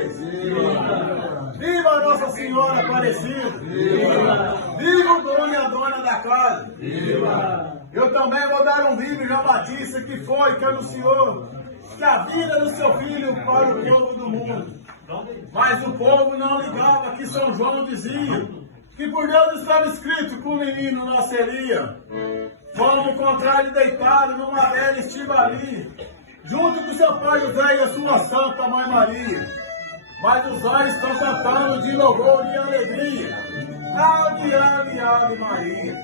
Reis! Viva Nossa Senhora Aparecida! Viva o dono e a dona da casa! Eu também vou dar um vivo João Batista que anunciou que a vida do seu filho para o povo do mundo. Mas o povo não ligava que São João dizia que por Deus estava escrito que o menino nasceria. Vamos encontrar ele deitado numa velha estivalia, junto com seu pai José e a sua Santa Mãe Maria. Mas os olhos estão cantando de louvor e alegria. Ave, ave, ave Maria.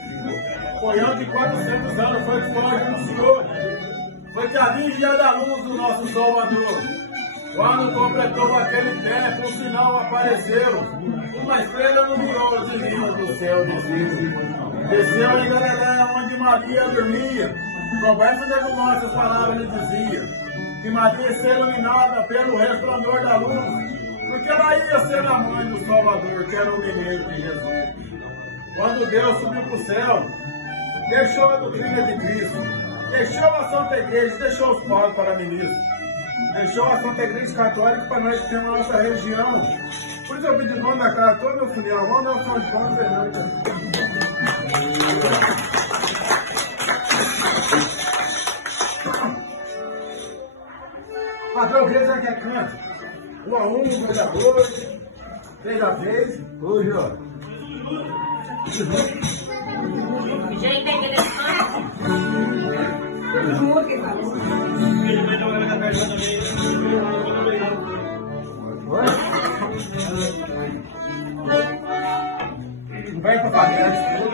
Foi antes de 400 anos, foi que foi anunciou. Foi que a Virgem ia dar luz do nosso Salvador. Quando completou aquele tempo, o sinal apareceu. Uma estrela luminosa divina do céu desceu. Desceu em Galiléia, onde Maria dormia. Conversa de algumas palavras lhe dizia que Maria ia ser iluminada pelo resplandor da luz, porque ela ia ser a mãe do Salvador, que era o menino de Jesus. Quando Deus subiu para o céu, deixou a doutrina de Cristo, deixou a Santa Igreja, deixou os padres para ministros, deixou a Santa Igreja Católica para nós que temos a nossa religião. Por isso eu pedi nome da casa, todo meu filial, vamos dar o som de pão, Fernando. Patrão, o que já quer canto? 1 a 1, 2 a 2, 3 a 3. Hoje, ó. Já entendeu esse canto? Não vai pra fazer.